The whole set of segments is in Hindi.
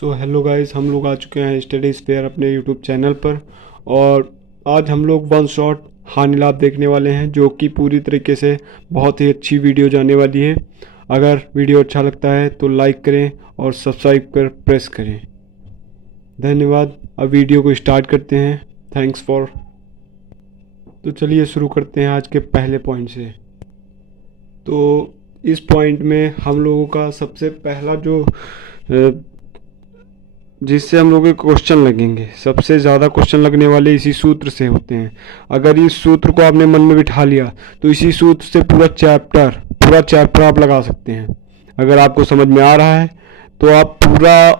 सो हेलो गाइस, हम लोग आ चुके हैं स्टडी स्फेयर अपने यूट्यूब चैनल पर। और आज हम लोग वन शॉट हानि लाभ देखने वाले हैं, जो कि पूरी तरीके से बहुत ही अच्छी वीडियो जाने वाली है। अगर वीडियो अच्छा लगता है तो लाइक करें और सब्सक्राइब कर प्रेस करें। धन्यवाद। अब वीडियो को स्टार्ट करते हैं। Thanks for. तो चलिए शुरू करते हैं आज के पहले पॉइंट से। तो इस पॉइंट में हम लोगों का सबसे पहला जो जिससे हम लोग के क्वेश्चन लगेंगे, सबसे ज़्यादा क्वेश्चन लगने वाले इसी सूत्र से होते हैं। अगर इस सूत्र को आपने मन में बिठा लिया तो इसी सूत्र से पूरा चैप्टर आप लगा सकते हैं। अगर आपको समझ में आ रहा है तो आप पूरा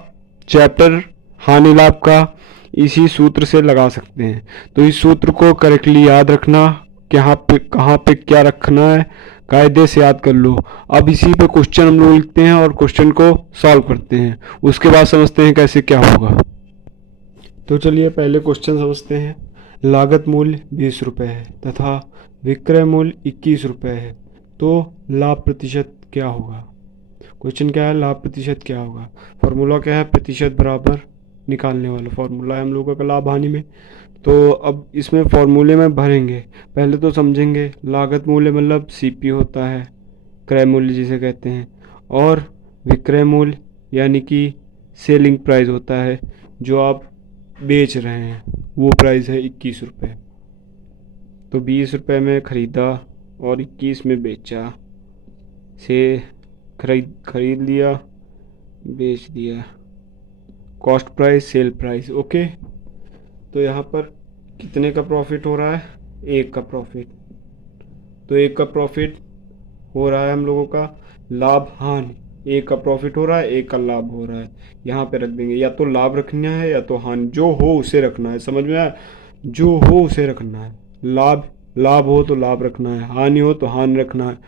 चैप्टर हानि लाभ का इसी सूत्र से लगा सकते हैं। तो इस सूत्र को करेक्टली याद रखना, कहाँ पे क्या रखना है, कायदे से याद कर लो। अब इसी पे क्वेश्चन हम लोग लिखते हैं और क्वेश्चन को सॉल्व करते हैं। उसके बाद समझते हैं कैसे क्या होगा। तो चलिए पहले क्वेश्चन समझते हैं। लागत मूल्य 20 रुपये है तथा विक्रय मूल्य 21 रुपये है, तो लाभ प्रतिशत क्या होगा। क्वेश्चन क्या है, लाभ प्रतिशत क्या होगा। फॉर्मूला क्या है, प्रतिशत बराबर निकालने वाला फॉर्मूला है हम लोगों का लाभ हानि में। तो अब इसमें फॉर्मूले में भरेंगे। पहले तो समझेंगे लागत मूल्य मतलब सीपी होता है, क्रय मूल्य जिसे कहते हैं, और विक्रय मूल्य यानी कि सेलिंग प्राइस होता है, जो आप बेच रहे हैं वो प्राइस है 21 रुपये। तो 20 रुपये में ख़रीदा और 21 में बेचा, से खरीद लिया, बेच दिया। Cost price, sale price. Okay, तो यहाँ पर कितने का प्रॉफिट हो रहा है, एक का प्रॉफिट। तो एक का प्रॉफिट हो रहा है हम लोगों का लाभ हानि। एक का प्रॉफिट हो रहा है, एक का लाभ हो रहा है। यहाँ पे रख देंगे, या तो लाभ रखना है या तो हानि, जो हो उसे रखना है। समझ में आया, जो हो उसे रखना है। लाभ लाभ हो तो लाभ रखना है, हानि हो तो हानि रखना है।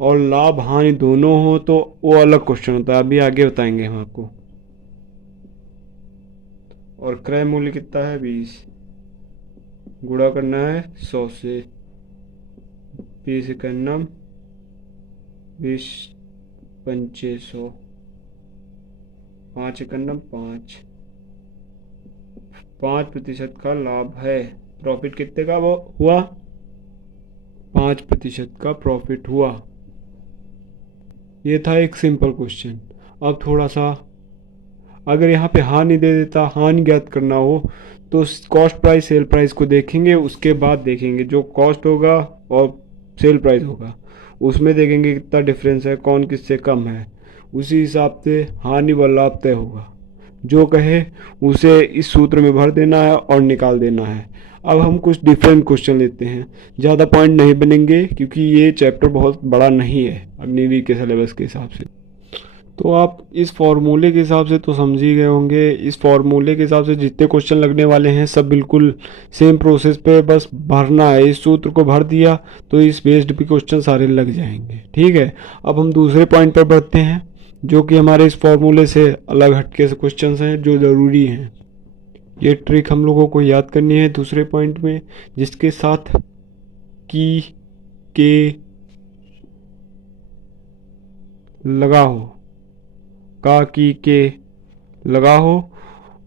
और लाभ हानि दोनों हो तो वो अलग क्वेश्चन होता है, अभी आगे बताएंगे हम आपको। और क्रय मूल्य कितना है, 20, गुणा करना है 100 से। 20 इक्यानम 20 पंचे 100, 5 इक्यानम 5, 5% का लाभ है। प्रॉफिट कितने का वो हुआ, 5% का प्रॉफिट हुआ। ये था एक सिंपल क्वेश्चन। अब थोड़ा सा, अगर यहाँ पे हानि दे देता, हानि ज्ञात करना हो, तो कॉस्ट प्राइस सेल प्राइस को देखेंगे, उसके बाद देखेंगे जो कॉस्ट होगा और सेल प्राइस होगा उसमें देखेंगे कितना डिफरेंस है, कौन किससे कम है। उसी हिसाब से हानि व लाभ तय होगा। जो कहे उसे इस सूत्र में भर देना है और निकाल देना है। अब हम कुछ डिफरेंट क्वेश्चन लेते हैं। ज़्यादा पॉइंट नहीं बनेंगे क्योंकि ये चैप्टर बहुत बड़ा नहीं है अग्निवीर के सिलेबस के हिसाब से। तो आप इस फॉर्मूले के हिसाब से तो समझ ही गए होंगे। इस फॉर्मूले के हिसाब से जितने क्वेश्चन लगने वाले हैं सब बिल्कुल सेम प्रोसेस पे बस भरना है। इस सूत्र को भर दिया तो इस बेस्ड पे क्वेश्चन सारे लग जाएंगे। ठीक है, अब हम दूसरे पॉइंट पर बढ़ते हैं, जो कि हमारे इस फॉर्मूले से अलग हटके से क्वेश्चन हैं जो ज़रूरी हैं। ये ट्रिक हम लोगों को याद करनी है दूसरे पॉइंट में, जिसके साथ की के लगा हो, का की के लगा हो,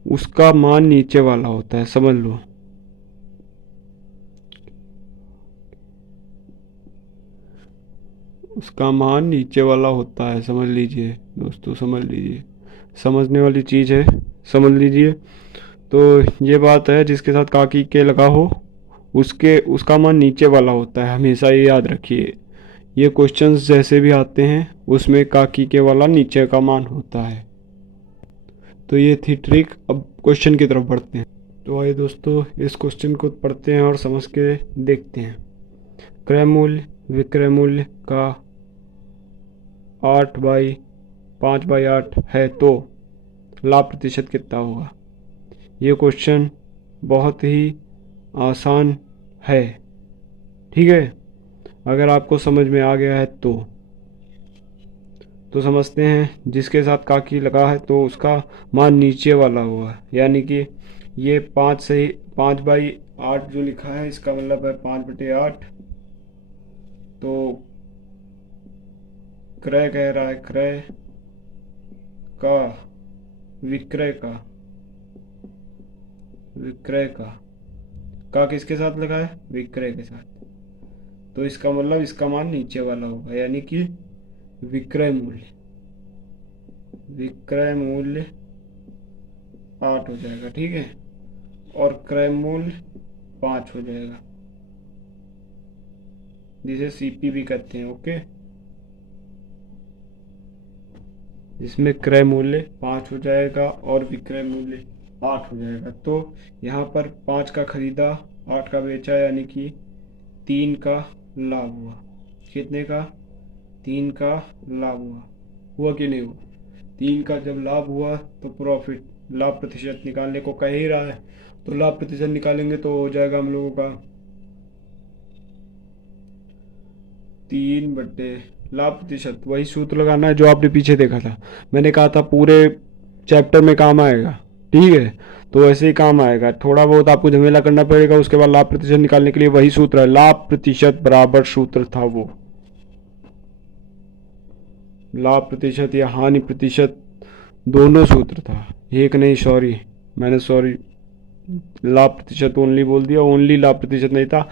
उसका मान नीचे वाला होता है। समझ लो, उसका मान नीचे वाला होता है। समझ लीजिए दोस्तों, समझ लीजिए, समझने वाली चीज़ है, समझ लीजिए। तो ये बात है, जिसके साथ काकी के लगा हो उसका मान नीचे वाला होता है, हमेशा ये याद रखिए। ये क्वेश्चंस जैसे भी आते हैं उसमें काकी के वाला नीचे का मान होता है। तो ये थी ट्रिक। अब क्वेश्चन की तरफ बढ़ते हैं। तो आइए दोस्तों, इस क्वेश्चन को पढ़ते हैं और समझ के देखते हैं। क्रय मूल्य विक्रय मूल्य का 8/5/8 है, तो लाभ प्रतिशत कितना होगा। ये क्वेश्चन बहुत ही आसान है। ठीक है, अगर आपको समझ में आ गया है तो समझते हैं। जिसके साथ काकी लगा है तो उसका मान नीचे वाला हुआ, यानी कि ये 5 सही 5/8 जो लिखा है इसका मतलब है 5/8। तो क्रय कह रहा है, क्रय का विक्रय का, विक्रय का किसके साथ लगा है, विक्रय के साथ, तो इसका मतलब इसका मान नीचे वाला होगा, यानी कि विक्रय मूल्य, विक्रय मूल्य 8 हो जाएगा, ठीक है, और क्रय मूल्य 5 हो जाएगा, जिसे सीपी भी कहते हैं, ओके। जिसमें क्रय मूल्य 5 हो जाएगा और विक्रय मूल्य 8 हो जाएगा। तो यहाँ पर 5 का खरीदा, 8 का बेचा, यानी कि 3 का लाभ हुआ। कितने का, 3 का लाभ हुआ, हुआ कि नहीं हुआ। 3 का जब लाभ हुआ तो प्रॉफिट, लाभ प्रतिशत निकालने को कह ही रहा है, तो लाभ प्रतिशत निकालेंगे तो हो जाएगा हम लोगों का 3 बटे लाभ प्रतिशत। वही सूत्र लगाना है जो आपने पीछे देखा था, मैंने कहा था पूरे चैप्टर में काम आएगा, ठीक है, तो वैसे ही काम आएगा। थोड़ा बहुत आपको झमेला करना पड़ेगा, उसके बाद लाभ प्रतिशत निकालने के लिए वही सूत्र है, लाभ प्रतिशत बराबर सूत्र था वो, लाभ प्रतिशत या हानि प्रतिशत दोनों सूत्र था, एक नहीं, सॉरी मैंने लाभ प्रतिशत ओनली बोल दिया, ओनली लाभ प्रतिशत नहीं था,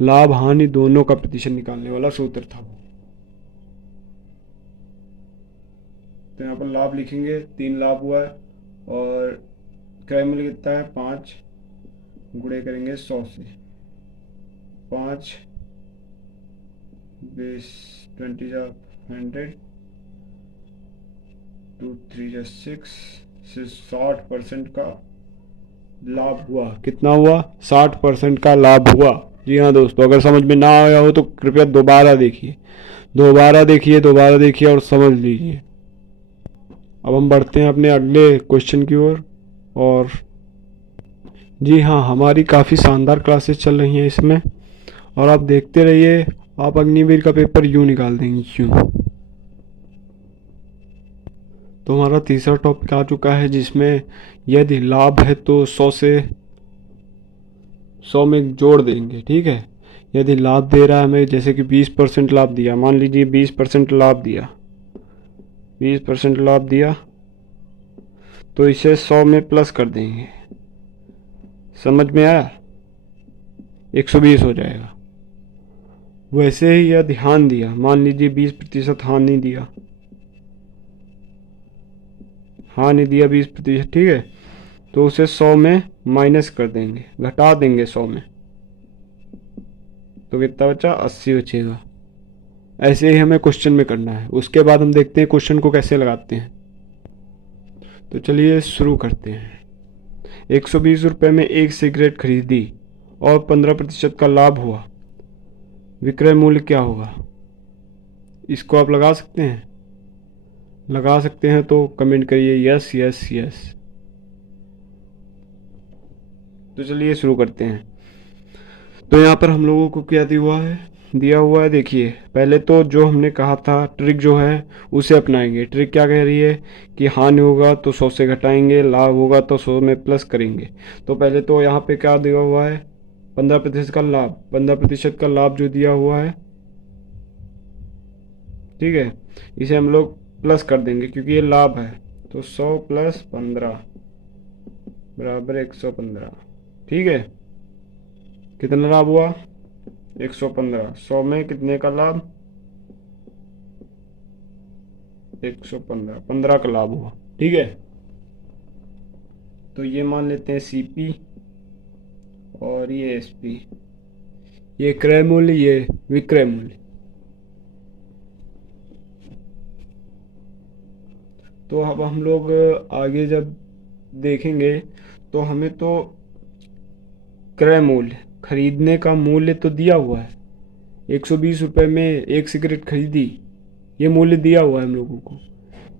लाभ हानि दोनों का प्रतिशत निकालने वाला सूत्र था वो। तो यहाँ पर लाभ लिखेंगे, 3 लाभ हुआ है, और क्रय मूल्य कितना है 5, गुणे करेंगे 100 से, 5 20 100 2 3 6 से 60% का लाभ हुआ। कितना हुआ, 60% का लाभ हुआ। जी हाँ दोस्तों, अगर समझ में ना आया हो तो कृपया दोबारा देखिए, दोबारा देखिए, दोबारा देखिए और समझ लीजिए। अब हम बढ़ते हैं अपने अगले क्वेश्चन की ओर। और जी हाँ, हमारी काफ़ी शानदार क्लासेस चल रही हैं इसमें, और आप देखते रहिए, आप अग्निवीर का पेपर यूँ निकाल देंगे, यूँ। तो हमारा तीसरा टॉपिक आ चुका है, जिसमें यदि लाभ है तो 100 से 100 में जोड़ देंगे, ठीक है। यदि लाभ दे रहा है हमें, जैसे कि 20% लाभ दिया, मान लीजिए 20% लाभ दिया, 20% लाभ दिया, तो इसे 100 में प्लस कर देंगे। समझ में आया, 120 हो जाएगा। वैसे ही यह ध्यान दिया, मान लीजिए 20% हानि दिया, हानि दिया 20%, ठीक है, तो उसे 100 में माइनस कर देंगे, घटा देंगे 100 में, तो कितना बचा, 80 बचेगा। ऐसे ही हमें क्वेश्चन में करना है। उसके बाद हम देखते हैं क्वेश्चन को कैसे लगाते हैं। तो चलिए शुरू करते हैं। 120 रुपये में एक सिगरेट खरीदी और 15% का लाभ हुआ, विक्रय मूल्य क्या होगा। इसको आप लगा सकते हैं, लगा सकते हैं तो कमेंट करिए यस यस यस। तो चलिए शुरू करते हैं। तो यहाँ पर हम लोगों को क्या दिया हुआ है, देखिए पहले तो जो हमने कहा था ट्रिक जो है उसे अपनाएंगे। ट्रिक क्या कह रही है कि हानि होगा तो 100 से घटाएंगे, लाभ होगा तो 100 में प्लस करेंगे। तो पहले तो यहाँ पे क्या दिया हुआ है, 15% का लाभ, 15% का लाभ जो दिया हुआ है, ठीक है, इसे हम लोग प्लस कर देंगे क्योंकि ये लाभ है। तो 100 प्लस 15 बराबर 115, ठीक है। कितना लाभ हुआ, 115, 100 में कितने का लाभ, 115, 15 का लाभ हुआ, ठीक है। तो ये मान लेते हैं सीपी और ये एसपी, ये क्रय मूल्य, ये विक्रय मूल्य। तो अब हम लोग आगे जब देखेंगे तो हमें तो क्रय मूल्य, खरीदने का मूल्य तो दिया हुआ है, 120 रुपये में एक सिगरेट खरीदी, ये मूल्य दिया हुआ है हम लोगों को।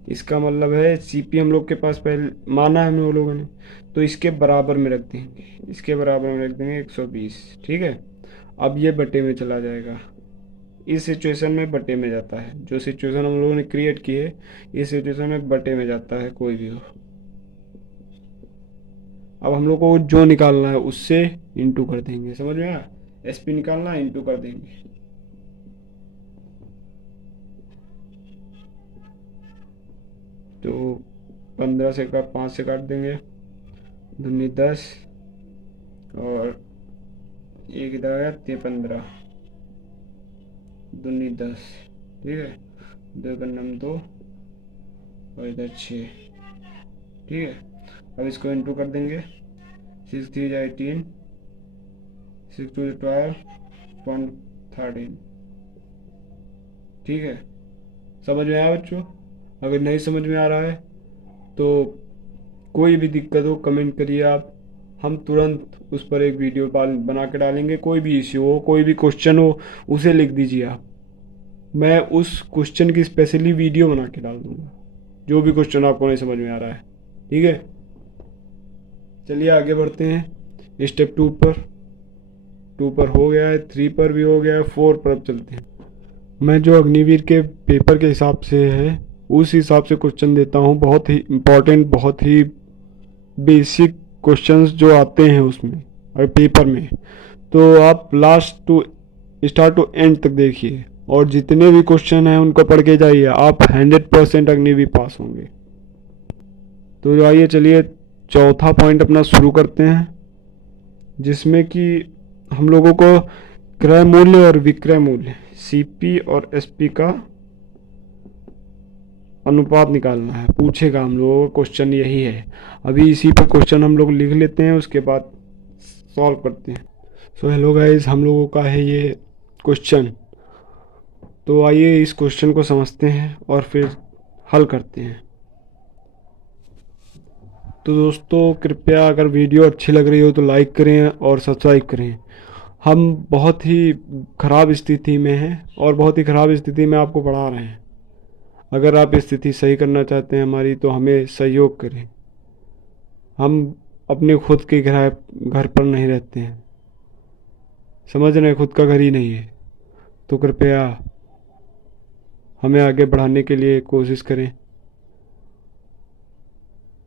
इसका मतलब है सीपी हम लोग के पास पहले माना है हम लोगों ने, तो इसके बराबर में रख देंगे, इसके बराबर में रख देंगे 120, ठीक है। अब ये बटे में चला जाएगा, इस सिचुएशन में बटे में जाता है, जो सिचुएशन हम लोगों ने क्रिएट की है इस सिचुएशन में बटे में जाता है, कोई भी हो। अब हम लोग को जो निकालना है उससे इंटू कर देंगे, समझ में आया, एसपी निकालना है इंटू कर देंगे। तो 15 से 5 से काट देंगे, दूनी 10 और एक इधर आया 15, दूनी 10, ठीक है, 2 का नम 2 और इधर 6, ठीक है। अब इसको इंटू कर देंगे, 6 3 18, 6 2 12 13, ठीक है। समझ में आया बच्चों? अगर नहीं समझ में आ रहा है तो कोई भी दिक्कत हो कमेंट करिए आप, हम तुरंत उस पर एक वीडियो बना के डालेंगे। कोई भी इश्यू हो, कोई भी क्वेश्चन हो, उसे लिख दीजिए आप, मैं उस क्वेश्चन की स्पेशली वीडियो बना के डाल दूंगा, जो भी क्वेश्चन आपको नहीं समझ में आ रहा है, ठीक है। चलिए आगे बढ़ते हैं स्टेप 2 पर। 2 पर हो गया है, 3 पर भी हो गया है, 4 पर अब चलते हैं। मैं जो अग्निवीर के पेपर के हिसाब से है उस हिसाब से क्वेश्चन देता हूँ, बहुत ही इम्पोर्टेंट, बहुत ही बेसिक क्वेश्चंस जो आते हैं उसमें और पेपर में। तो आप last to start to end तक देखिए और जितने भी क्वेश्चन हैं उनको पढ़ के जाइए, आप 100% अग्निवीर पास होंगे। तो आइए चलिए चौथा पॉइंट अपना शुरू करते हैं, जिसमें कि हम लोगों को क्रय मूल्य और विक्रय मूल्य सीपी और एसपी का अनुपात निकालना है। पूछेगा हम लोगों का क्वेश्चन यही है। अभी इसी पर क्वेश्चन हम लोग लिख लेते हैं, उसके बाद सॉल्व करते हैं। सो हेलो गाइस, हम लोगों का है ये क्वेश्चन। तो आइए इस क्वेश्चन को समझते हैं और फिर हल करते हैं। तो दोस्तों कृपया अगर वीडियो अच्छी लग रही हो तो लाइक करें और सब्सक्राइब करें। हम बहुत ही ख़राब स्थिति में हैं और बहुत ही ख़राब स्थिति में आपको पढ़ा रहे हैं। अगर आप स्थिति सही करना चाहते हैं हमारी तो हमें सहयोग करें। हम अपने खुद के घर पर नहीं रहते हैं, समझ रहे हैं, खुद का घर ही नहीं है। तो कृपया हमें आगे बढ़ाने के लिए कोशिश करें।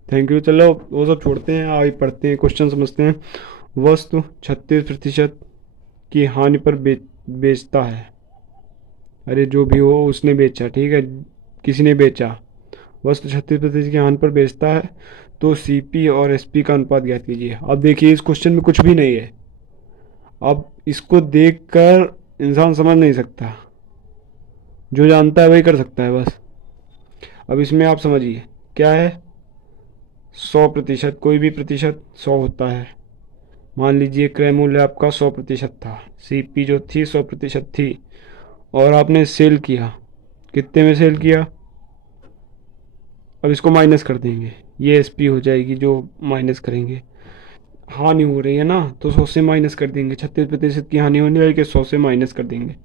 Thank you. चलो वो सब छोड़ते हैं, आगे पढ़ते हैं, क्वेश्चन समझते हैं। वस्तु 36% की हानि पर बेचता है। अरे जो भी हो उसने बेचा, ठीक है, किसी ने बेचा। वस्तु 36% की हानि पर बेचता है तो सीपी और एसपी का अनुपात ज्ञात कीजिए। अब देखिए इस क्वेश्चन में कुछ भी नहीं है। अब इसको देखकर इंसान समझ नहीं सकता, जो जानता है वही कर सकता है बस। अब इसमें आप समझिए क्या है, 100%, कोई भी प्रतिशत 100 होता है। मान लीजिए क्रय मूल्य आपका 100% था, सीपी जो थी 100% थी, और आपने सेल किया, कितने में सेल किया। अब इसको माइनस कर देंगे, ये एसपी हो जाएगी जो माइनस करेंगे। हानि हो रही है ना, तो 100 से माइनस कर देंगे। 36% की हानि होने वाली, 100 से माइनस कर देंगे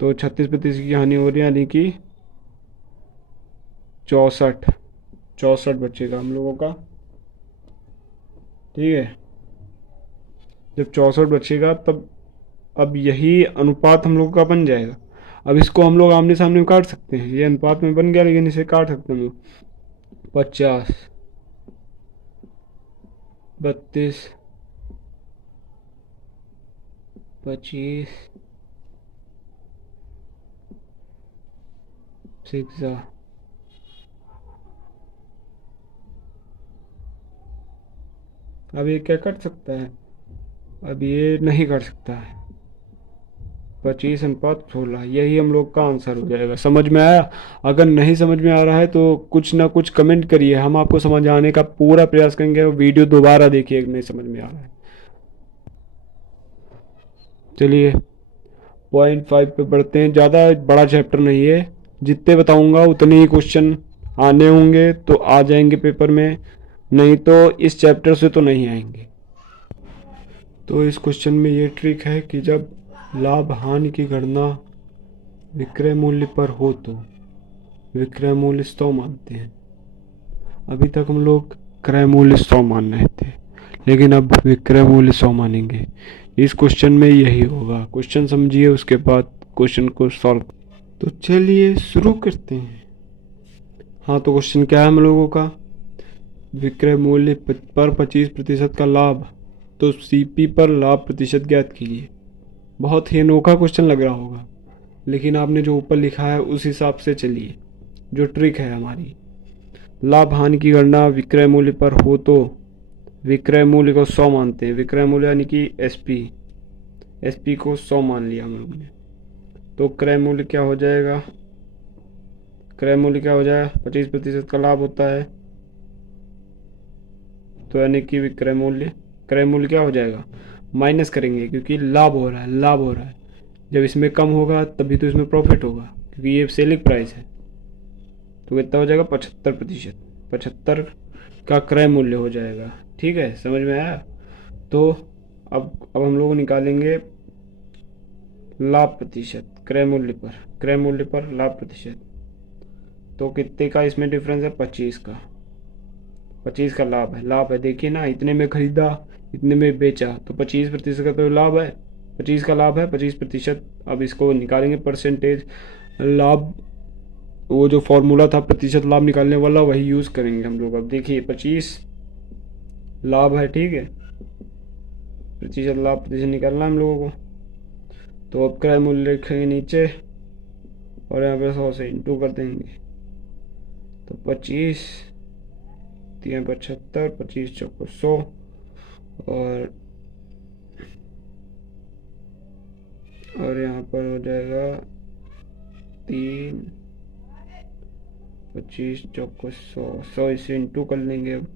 तो 36% की हानि हो रही है, यानी कि 64 बचेगा हम लोगों का, ठीक है। जब 64 बचेगा तब अब यही अनुपात हम लोगों का बन जाएगा। अब इसको हम लोग आमने सामने काट सकते हैं, ये अनुपात में बन गया, लेकिन इसे काट सकते हैं हम लोग। 50 32 25 6 अब ये क्या कट सकता है, अब ये नहीं कर सकता है। 25:16, यही हम लोग का आंसर हो जाएगा। समझ में आया? अगर नहीं समझ में आ रहा है तो कुछ ना कुछ कमेंट करिए, हम आपको समझाने का पूरा प्रयास करेंगे। वीडियो दोबारा देखिए नहीं समझ में आ रहा है। चलिए पॉइंट 5 पे बढ़ते हैं। ज़्यादा बड़ा चैप्टर नहीं है, जितने बताऊंगा उतने ही क्वेश्चन आने होंगे तो आ जाएंगे पेपर में, नहीं तो इस चैप्टर से तो नहीं आएंगे। तो इस क्वेश्चन में ये ट्रिक है कि जब लाभ हानि की गणना विक्रय मूल्य पर हो तो विक्रय मूल्य 100 मानते हैं। अभी तक हम लोग क्रय मूल्य 100 मान रहे थे, लेकिन अब विक्रय मूल्य 100 मानेंगे। इस क्वेश्चन में यही होगा। क्वेश्चन समझिए, उसके बाद क्वेश्चन को सॉल्व। तो चलिए शुरू करते हैं। हाँ, तो क्वेश्चन क्या है हम लोगों का, विक्रय मूल्य पर 25% का लाभ, तो सीपी पर लाभ प्रतिशत ज्ञात कीजिए। बहुत ही अनोखा क्वेश्चन लग रहा होगा, लेकिन आपने जो ऊपर लिखा है उस हिसाब से चलिए, जो ट्रिक है हमारी। लाभ हानि की गणना विक्रय मूल्य पर हो तो विक्रय मूल्य को 100 मानते हैं। विक्रय मूल्य यानी कि एसपी, एसपी को 100 मान लिया हम लोग ने। तो क्रय मूल्य क्या हो जाएगा, क्रय मूल्य क्या हो जाएगा, 25% का लाभ होता है। तो यानी कि विक्रय मूल्य, क्रय मूल्य क्या हो जाएगा, माइनस करेंगे क्योंकि लाभ हो रहा है, लाभ हो रहा है। जब इसमें कम होगा तभी तो इसमें प्रॉफिट होगा, क्योंकि ये सेलिंग प्राइस है। तो कितना हो जाएगा, 75%, 75 का क्रय मूल्य हो जाएगा। ठीक है, समझ में आया। तो अब हम लोग निकालेंगे लाभ प्रतिशत क्रय मूल्य पर, क्रय मूल्य पर लाभ प्रतिशत। तो कितने का इसमें डिफरेंस है, 25 का, 25 का लाभ है, लाभ है। देखिए ना, इतने में खरीदा, इतने में बेचा, तो 25% का तो लाभ है, 25 का लाभ है, 25%। अब इसको निकालेंगे परसेंटेज लाभ, वो जो फॉर्मूला था प्रतिशत लाभ निकालने वाला वही यूज़ करेंगे हम लोग। अब देखिए 25 लाभ है, ठीक है, प्रतिशत लाभ प्रतिशत निकालना है हम लोगों को। तो अब क्रय मूल्य लिखेंगे नीचे और यहाँ पे 100 से इंटू कर देंगे। तो 25 3 75, 25 चौको 100 और यहाँ पर हो जाएगा 3 25 चौको 100, 100 इसे इंटू कर लेंगे अब।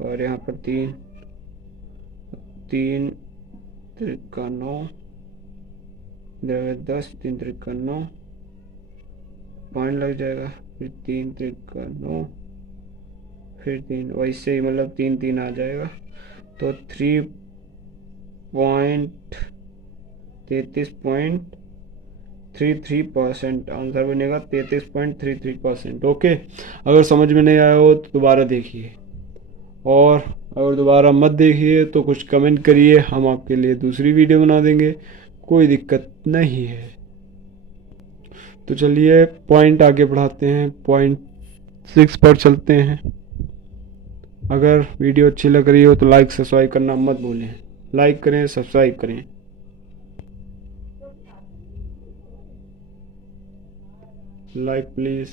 और यहाँ पर 3 3 त्रिका 9, 10 3 त्रिका 9 पॉइंट लग जाएगा, फिर 3 त्रिका 9, फिर 3, वैसे ही मतलब 3 3 आ जाएगा। तो 33.33% आंसर बनेगा, 33.33%। ओके, अगर समझ में नहीं आया हो तो दोबारा देखिए, और अगर दोबारा मत देखिए तो कुछ कमेंट करिए, हम आपके लिए दूसरी वीडियो बना देंगे, कोई दिक्कत नहीं है। तो चलिए पॉइंट आगे बढ़ाते हैं, पॉइंट 6 पर चलते हैं। अगर वीडियो अच्छी लग रही हो तो लाइक सब्सक्राइब करना मत भूलें, लाइक करें, सब्सक्राइब करें। Like please.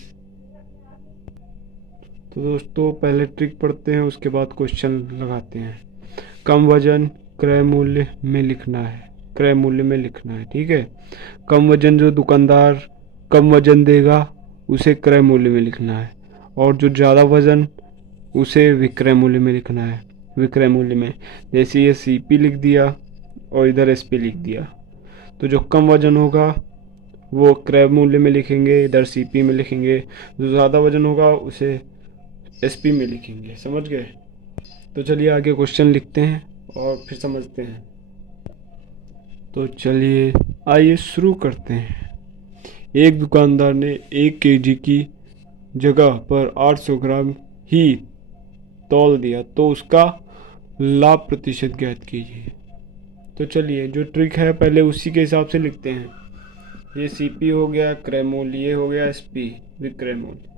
तो दोस्तों पहले ट्रिक पढ़ते हैं, उसके बाद क्वेश्चन लगाते हैं। कम वजन क्रय मूल्य में लिखना है, क्रय मूल्य में लिखना है, ठीक है। कम वजन जो दुकानदार कम वजन देगा उसे क्रय मूल्य में लिखना है, और जो ज़्यादा वजन उसे विक्रय मूल्य में लिखना है, विक्रय मूल्य में। जैसे ये सीपी लिख दिया और इधर एसपी लिख दिया, तो जो कम वजन होगा वो क्रय मूल्य में लिखेंगे, इधर सीपी में लिखेंगे, जो ज़्यादा वजन होगा उसे एसपी में लिखेंगे। समझ गए। तो चलिए आगे क्वेश्चन लिखते हैं और फिर समझते हैं। तो चलिए आइए शुरू करते हैं। एक दुकानदार ने 1 केजी की जगह पर 800 ग्राम ही तौल दिया, तो उसका लाभ प्रतिशत ज्ञात कीजिए। तो चलिए जो ट्रिक है पहले उसी के हिसाब से लिखते हैं। ये सीपी हो गया, क्रय मूल्य, ये हो गया एसपी, विक्रय मूल्य।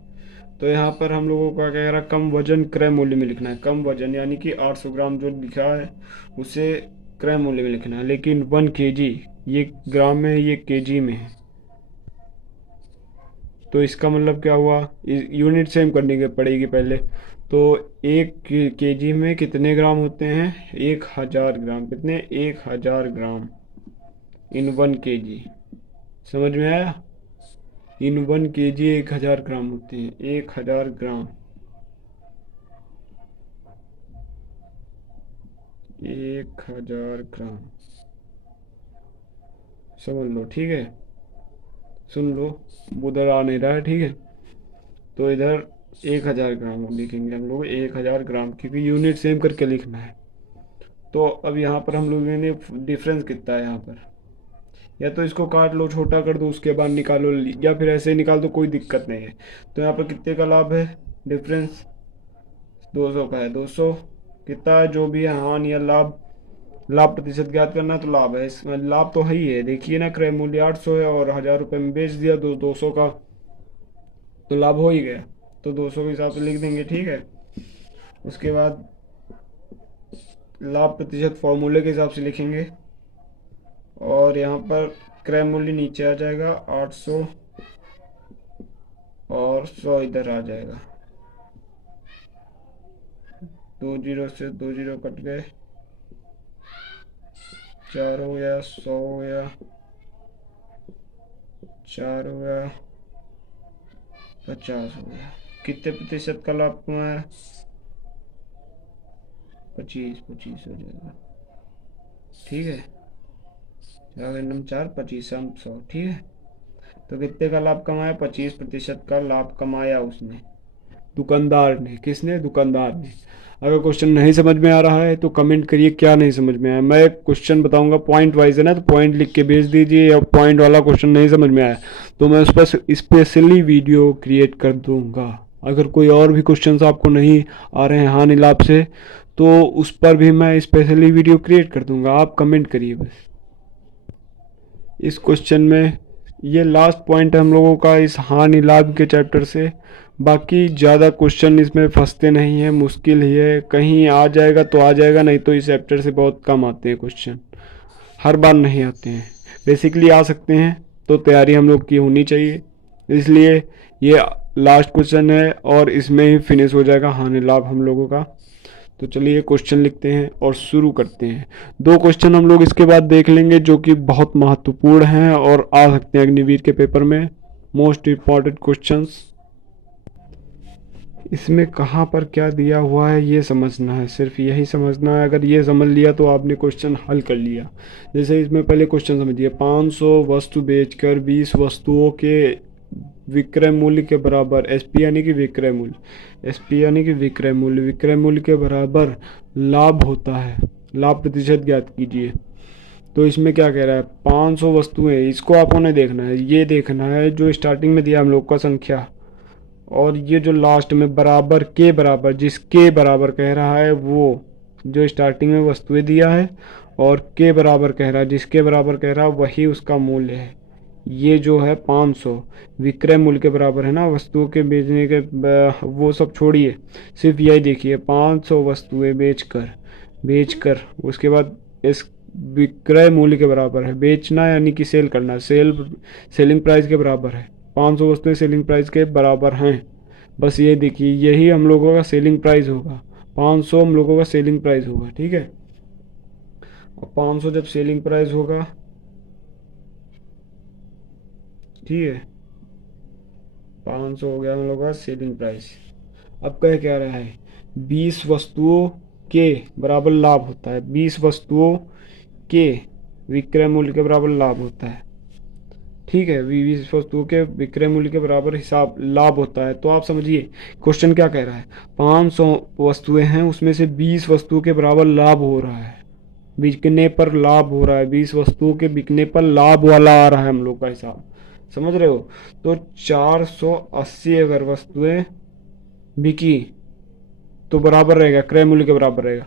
तो यहाँ पर हम लोगों का क्या कह रहा है, कम वजन क्रय मूल्य में लिखना है। कम वजन यानी कि 800 ग्राम जो लिखा है उसे क्रय मूल्य में लिखना है, लेकिन 1 केजी, ये ग्राम में है, ये केजी में है। तो इसका मतलब क्या हुआ, यूनिट सेम करनी पड़ेगी पहले। तो 1 केजी में कितने ग्राम होते हैं, 1000 ग्राम। कितने, 1000 ग्राम इन 1 केजी। समझ में आया, इन 1 केजी 1000 ग्राम होते हैं, 1000 ग्राम, 1000 ग्राम। समझ लो, ठीक है, सुन लो, उधर आ नहीं रहा है, ठीक है। तो इधर 1000 ग्राम लिखेंगे हम लोग, 1000 ग्राम, क्योंकि यूनिट सेम करके लिखना है। तो अब यहाँ पर हम लोगों ने डिफरेंस कितना है यहाँ पर, या तो इसको काट लो, छोटा कर दो, उसके बाद निकालो, या फिर ऐसे ही निकाल दो, कोई दिक्कत नहीं है। तो यहाँ पर कितने का लाभ है, डिफरेंस 200 का है। 200 कितना है, जो भी है हानि या लाभ, लाभ प्रतिशत ज्ञात करना, तो लाभ है, इसमें लाभ तो है ही है। देखिए ना, क्रय मूल्य 800 है और 1000 रुपये में बेच दिया 200 का, तो लाभ हो ही गया। तो 200 के हिसाब से लिख देंगे, ठीक है। उसके बाद लाभ प्रतिशत फॉर्मूले के हिसाब से लिखेंगे, और यहाँ पर क्रय मूल्य नीचे आ जाएगा 800 और 100 इधर आ जाएगा। 2 जीरो से 2 जीरो कट गए, 4 हो गया, 100 हो गया, 4 हो गया, 50 हो गया। कितने प्रतिशत का लाभ कमाया? 25 हो जाएगा, ठीक है। 4 25 100, ठीक है। तो कितने का लाभ कमाया? 25% का लाभ कमाया उसने, दुकानदार ने। किसने? दुकानदार ने। अगर क्वेश्चन नहीं समझ में आ रहा है तो कमेंट करिए क्या नहीं समझ में आया। मैं क्वेश्चन बताऊंगा, पॉइंट वाइज है ना, तो पॉइंट लिख के भेज दीजिए। या पॉइंट वाला क्वेश्चन नहीं समझ में आया तो मैं उस पर स्पेशली वीडियो क्रिएट कर दूंगा। अगर कोई और भी क्वेश्चन आपको नहीं आ रहे हैं हानि लाभ से, तो उस पर भी मैं स्पेशली वीडियो क्रिएट कर दूंगा। आप कमेंट करिए बस। इस क्वेश्चन में ये लास्ट पॉइंट है हम लोगों का इस हानि लाभ के चैप्टर से। बाकी ज़्यादा क्वेश्चन इसमें फंसते नहीं हैं, मुश्किल ही है। कहीं आ जाएगा तो आ जाएगा, नहीं तो इस चैप्टर से बहुत कम आते हैं क्वेश्चन, हर बार नहीं आते हैं। बेसिकली आ सकते हैं तो तैयारी हम लोग की होनी चाहिए। इसलिए ये लास्ट क्वेश्चन है और इसमें ही फिनिश हो जाएगा हानि लाभ हम लोगों का। तो चलिए क्वेश्चन लिखते हैं और शुरू करते हैं। 2 क्वेश्चन हम लोग इसके बाद देख लेंगे जो कि बहुत महत्वपूर्ण हैं और आ सकते हैं अग्निवीर के पेपर में, मोस्ट इम्पॉर्टेंट क्वेश्चंस। इसमें कहाँ पर क्या दिया हुआ है ये समझना है, सिर्फ यही समझना है। अगर ये समझ लिया तो आपने क्वेश्चन हल कर लिया। जैसे इसमें पहले क्वेश्चन समझिए, 500 वस्तु बेचकर 20 वस्तुओं के विक्रय मूल्य के बराबर, एसपी यानी कि विक्रय मूल्य, एसपी यानी कि विक्रय मूल्य, विक्रय मूल्य के बराबर लाभ होता है। लाभ प्रतिशत ज्ञात कीजिए। तो इसमें क्या कह रहा है? 500 वस्तुएं, इसको आपको नहीं देखना है, ये देखना है जो स्टार्टिंग में दिया हम लोग का संख्या, और ये जो लास्ट में बराबर के बराबर, जिसके बराबर कह रहा है वो जो स्टार्टिंग में वस्तुएं दिया है, और के बराबर कह रहा है, जिसके बराबर कह रहा है वही उसका मूल्य है। ये जो है 500 विक्रय मूल्य के बराबर है ना, वस्तुओं के बेचने के वो सब छोड़िए, सिर्फ यही देखिए 500 वस्तुएं बेचकर उसके बाद इस विक्रय मूल्य के बराबर है। बेचना यानी कि सेल करना, सेलिंग प्राइस के बराबर है। 500 वस्तुएं सेलिंग प्राइस के बराबर हैं। बस ये देखिए, यही हम लोगों का सेलिंग प्राइस होगा। 500 हम लोगों का सेलिंग प्राइस होगा, ठीक है। और 500 जब सेलिंग प्राइस होगा, ठीक है, 500 हो गया हम लोग का सेलिंग प्राइस। अब क्या रहा है? 20 वस्तुओं के बराबर लाभ होता है, 20 वस्तुओं के विक्रय मूल्य के बराबर लाभ होता है, ठीक है। 20 वस्तुओं के विक्रय मूल्य के बराबर हिसाब लाभ होता है। तो आप समझिए क्वेश्चन क्या कह रहा है, 500 वस्तुएं हैं, उसमें से 20 वस्तुओं के बराबर लाभ हो रहा है, बिकने पर लाभ हो रहा है, 20 वस्तुओं के बिकने पर लाभ वाला आ रहा है हम लोग का हिसाब, समझ रहे हो। तो 480 अगर वस्तुएं बिकी तो बराबर रहेगा, क्रय मूल्य के बराबर रहेगा।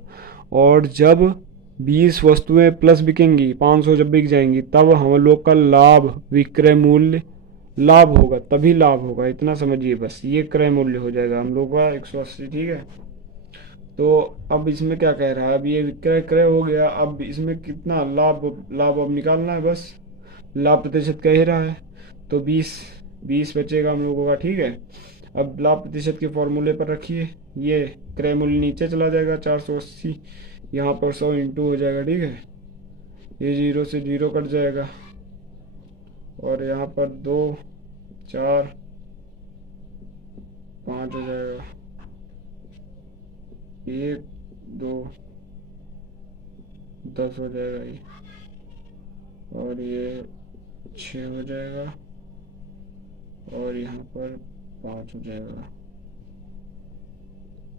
और जब 20 वस्तुएं प्लस बिकेंगी, 500 जब बिक जाएंगी, तब हम लोग का लाभ, विक्रय मूल्य लाभ होगा, तभी लाभ होगा। इतना समझिए बस, ये क्रय मूल्य हो जाएगा हम लोग का 180, ठीक है। तो अब इसमें क्या कह रहा है? अब ये विक्रय क्रय हो गया, अब इसमें कितना लाभ लाभ अब निकालना है बस। लाभ प्रतिशत कह ही रहा है, तो 20 बचेगा हम लोगों का, ठीक है। अब लाभ प्रतिशत के फॉर्मूले पर रखिए, ये क्रय मूल्य नीचे चला जाएगा, 480 यहाँ पर 100 इंटू हो जाएगा, ठीक है। ये 0 से 0 कट जाएगा, और यहाँ पर 2 4 5 हो जाएगा, 1 2 10 हो जाएगा ये, और ये 6 हो जाएगा, और यहाँ पर 5 हो जाएगा।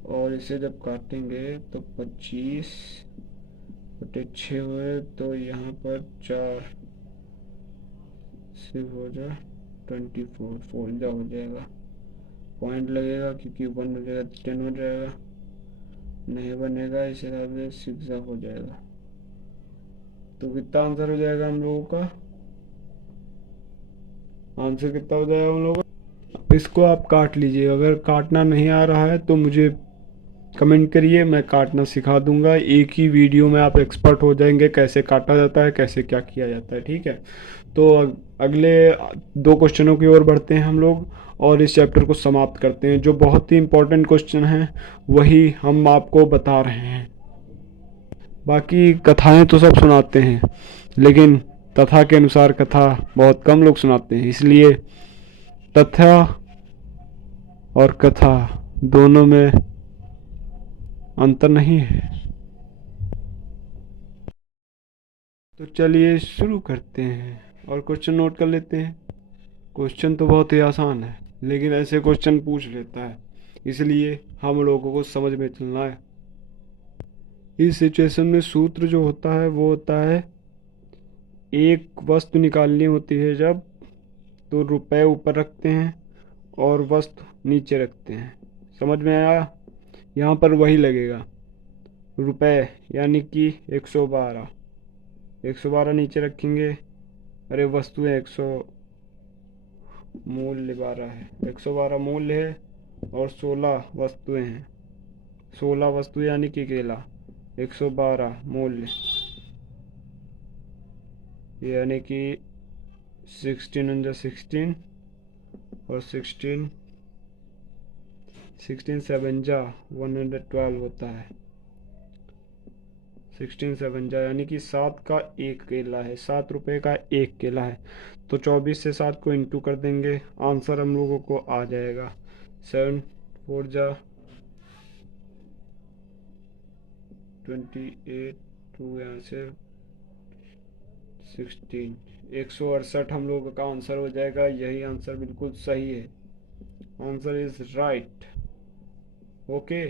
और इसे जब काटेंगे तो 25/6 हुए, तो यहाँ पर 4 से हो जाए 24 फोल्डा हो जाएगा। पॉइंट लगेगा क्योंकि 1 हो जाएगा, 10 हो जाएगा, नहीं बनेगा, इस हिसाब से 6 हो जाएगा। तो कितना आंसर हो जाएगा हम लोगों का? आंसर कितना हो जाएगा हम लोगों का? इसको आप काट लीजिए। अगर काटना नहीं आ रहा है तो मुझे कमेंट करिए, मैं काटना सिखा दूंगा। एक ही वीडियो में आप एक्सपर्ट हो जाएंगे कैसे काटा जाता है, कैसे क्या किया जाता है, ठीक है। तो अगले 2 क्वेश्चनों की ओर बढ़ते हैं हम लोग, और इस चैप्टर को समाप्त करते हैं। जो बहुत ही इम्पोर्टेंट क्वेश्चन हैं वही हम आपको बता रहे हैं। बाकी कथाएं तो सब सुनाते हैं, लेकिन तथा के अनुसार कथा बहुत कम लोग सुनाते हैं, इसलिए तथ्य और कथा दोनों में अंतर नहीं है। तो चलिए शुरू करते हैं और क्वेश्चन नोट कर लेते हैं। क्वेश्चन तो बहुत ही आसान है, लेकिन ऐसे क्वेश्चन पूछ लेता है, इसलिए हम लोगों को समझ में चलना है। इस सिचुएशन में सूत्र जो होता है वो होता है, एक वस्तु निकालनी होती है जब, तो रुपए ऊपर रखते हैं और वस्तु नीचे रखते हैं। समझ में आया? यहाँ पर वही लगेगा, रुपए यानी कि 112, 112 नीचे रखेंगे। अरे वस्तु है 100, मूल्य 12 है, 112 मूल्य है और 16 वस्तुएं हैं। 16 वस्तु यानी कि केला, 112 मूल्य यानी कि 16 और 16 7 जा 112 होता है। 16 7 जा यानी कि 7 का एक केला है, 7 रुपए का एक केला है। तो 24 से 7 को इंटू कर देंगे, आंसर हम लोगों को आ जाएगा 7 4 जा 28, 2 यहाँ से 16, 168 हम लोगों का आंसर हो जाएगा। यही आंसर बिल्कुल सही है। Answer is right. Okay,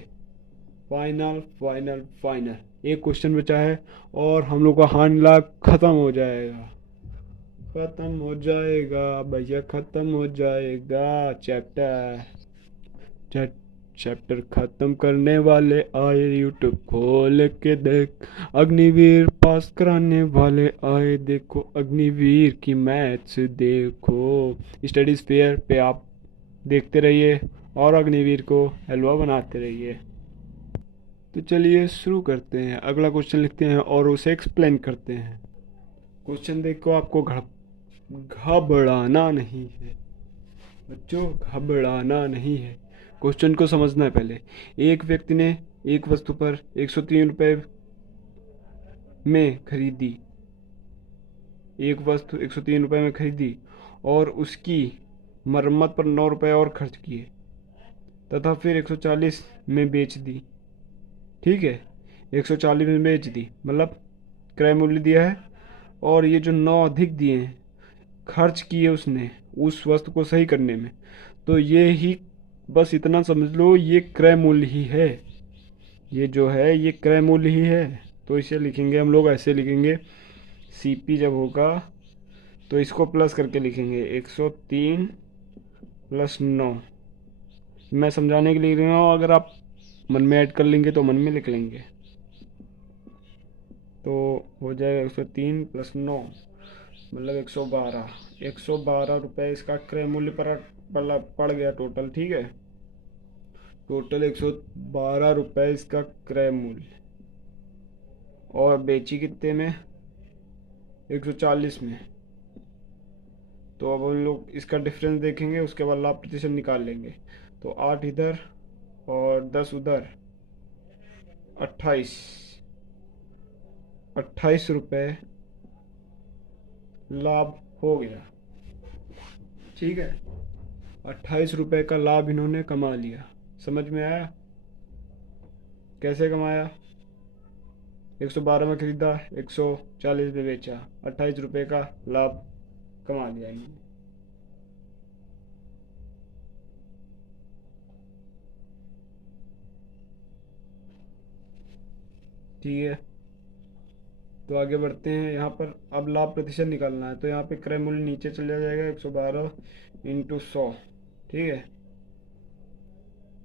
final final final. एक क्वेश्चन बचा है और हम लोग का हानि लाख खत्म हो जाएगा, खत्म हो जाएगा भैया, खत्म हो जाएगा चैप्टर। चैप्टर खत्म करने वाले आए, यूट्यूब खोल के देख, अग्निवीर पास कराने वाले आए, देखो अग्निवीर की मैथ्स देखो। स्टडीज फेयर पे आप देखते रहिए और अग्निवीर को हलवा बनाते रहिए। तो चलिए शुरू करते हैं। अगला क्वेश्चन लिखते हैं और उसे एक्सप्लेन करते हैं। क्वेश्चन देखो, आपको घबराना नहीं है बच्चों, घबराना नहीं है। क्वेश्चन को समझना है पहले। एक व्यक्ति ने एक वस्तु पर 103 रुपए में खरीदी, एक वस्तु 103 रुपए में खरीदी और उसकी मरम्मत पर 9 रुपए और खर्च किए तथा फिर 140 में बेच दी। ठीक है, 140 में बेच दी मतलब क्रय मूल्य दिया है, और ये जो 9 अधिक दिए हैं खर्च किए उसने उस वस्तु को सही करने में, तो ये ही, बस इतना समझ लो, ये क्रय मूल्य ही है। ये जो है ये क्रय मूल्य ही है। तो इसे लिखेंगे हम लोग, ऐसे लिखेंगे, सीपी जब होगा तो इसको प्लस करके लिखेंगे 103 प्लस 9। मैं समझाने के लिए लिख रहा हूँ, अगर आप मन में ऐड कर लेंगे तो मन में लिख लेंगे। तो हो जाएगा 103 प्लस 9 मतलब 112, 112 रुपये इसका क्रय मूल्य पड़ गया टोटल। ठीक है, टोटल 112 रुपये इसका क्रय मूल्य, और बेची कितने में? 140 में। तो अब हम लोग इसका डिफरेंस देखेंगे, उसके बाद लाभ प्रतिशत निकाल लेंगे। तो 8 इधर और 10 उधर, 28, 28 रुपये लाभ हो गया। ठीक है, 28 रुपये का लाभ इन्होंने कमा लिया। समझ में आया कैसे कमाया? 112 में खरीदा, 140 में बेचा, 28 रुपये का लाभ कमा लिया इन्होंने। ठीक है, तो आगे बढ़ते हैं। यहाँ पर अब लाभ प्रतिशत निकालना है, तो यहाँ पे क्रय मूल्य नीचे चला जाएगा, 112 इंटू 100। ठीक है,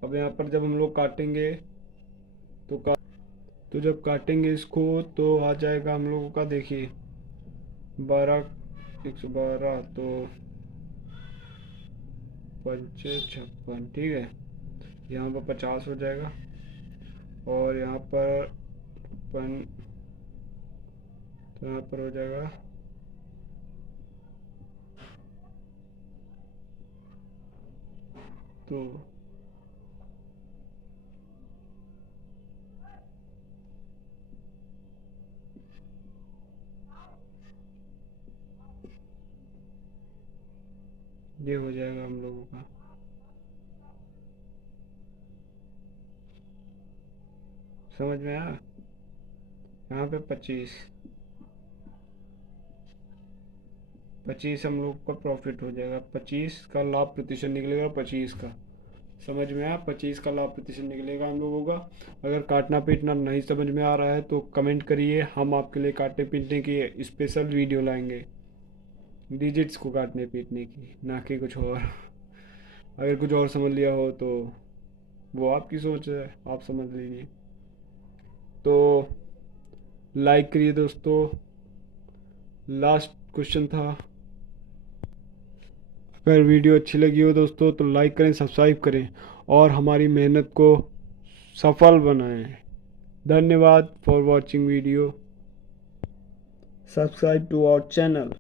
अब यहाँ पर जब हम लोग काटेंगे तो जब काटेंगे इसको तो आ जाएगा हम लोगों का, देखिए 12, 112 तो 55। ठीक है, यहाँ पर 50 हो जाएगा और यहाँ पर तो यहाँ पर हो जाएगा तो ये हो जाएगा हम लोगों का। समझ में आया? यहाँ पे 25 हम लोग का प्रॉफिट हो जाएगा, 25 का लाभ प्रतिशत निकलेगा, 25 का। समझ में आया? 25 का लाभ प्रतिशत निकलेगा हम लोगों का। अगर काटना पीटना नहीं समझ में आ रहा है तो कमेंट करिए, हम आपके लिए काटने पीटने की स्पेशल वीडियो लाएंगे, डिजिट्स को काटने पीटने की, ना कि कुछ और। अगर कुछ और समझ लिया हो तो वो आपकी सोच है, आप समझ लीजिए। तो लाइक करिए दोस्तों। लास्ट क्वेश्चन था, अगर वीडियो अच्छी लगी हो दोस्तों तो लाइक करें, सब्सक्राइब करें और हमारी मेहनत को सफल बनाएं। धन्यवाद for watching video. Subscribe to our channel.